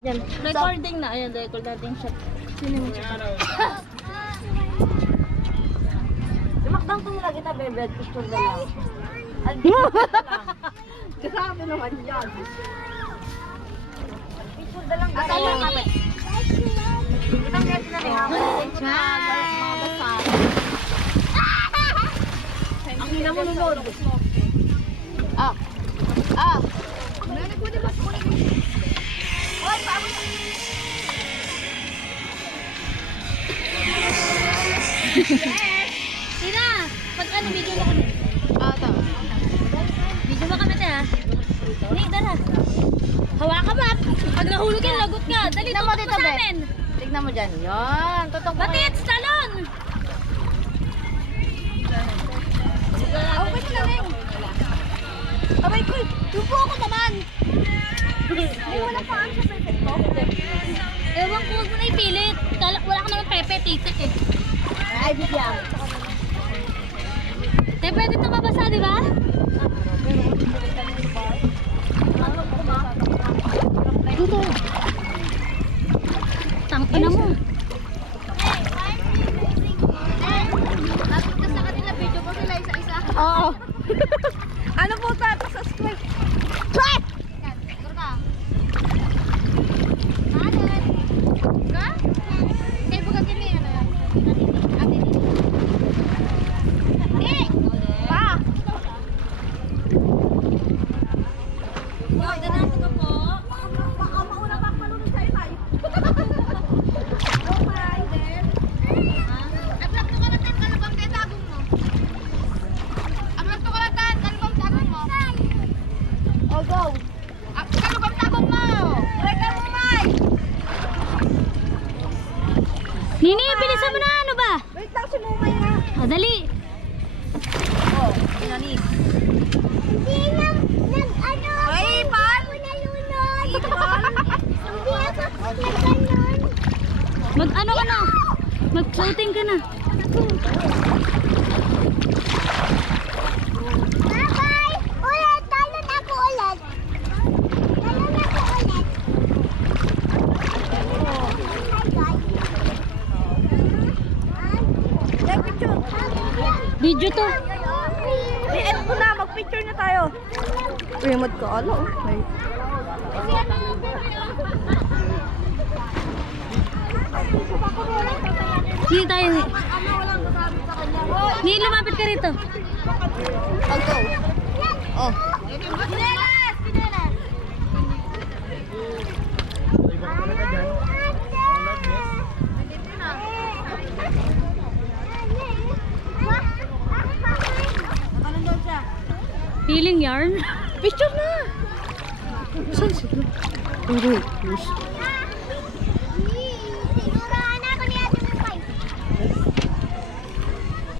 Yan. Recording na. Ayan, record natin siya. Sino mo siya? Lumakbang ito nila kita, bebe. Picture na lang. Grabe naman yan. Picture na lang. Asa lang kami. Kitang kaya tinanihan. Ang hina mo nunod. Ah. Ah. Meron ko diba sa kunin? Oy, paano? Tina! Pag ano, video mo kami. Ito. Video mo kami, ha? Ni, dara. Hawakan mo, pag nahulog yan, lagot ka. Dali, Tignan mo tutok dito, mo sa be. amin. Tignan mo dyan. Yan. Tutok mo. Batid, salon! Oh, wait na lang. Abay ko, tupo ako naman. Ay, wala pa ang sa perfect ko. Ewan ko, huwag mo na ipilit. Wala ka naman pepe, titik eh. Ay, bigyan. Te, pwede ito mabasa, di ba? Dito. Tangina mo. Lapit ka sa kanila, video ko sila isa-isa. Oo. Ano po ta? Sa script. Script! Dur ka. Manan. Ka? Kaya buka gini, ano yan? Ate ni. Pa! Huwag na natin ka po. Baka mauna pa malunod sa'yo tayo. Oh my God. Ablak to ka natin, kalabang de tagong mo. Ablak to ka natin, kalabang tagong mo. Oh, go. Kalabang tagong mo. Reka mo, May. Nini, bilisan mo na, ano ba? Wait lang si Mumay na. Dali. Oh, inanis. Hindi na, ano. Ay, Ipal. Ako nalunod. Ipal. Hindi ako nagganon. Mag-ano ka na? Mag-floating ka na. Bye-bye! Ulit! Talon ako ulit! Talon ako ulit! Take picture! Video to. I-end ko na! Mag-picture na tayo! Remote ko, ano? Hindi tayo. Ni, lumapit ka rito. I'll go! Oh! Pinelas! Pinelas! Anong doon siya? Feeling yarn. Picture na! Saan sila?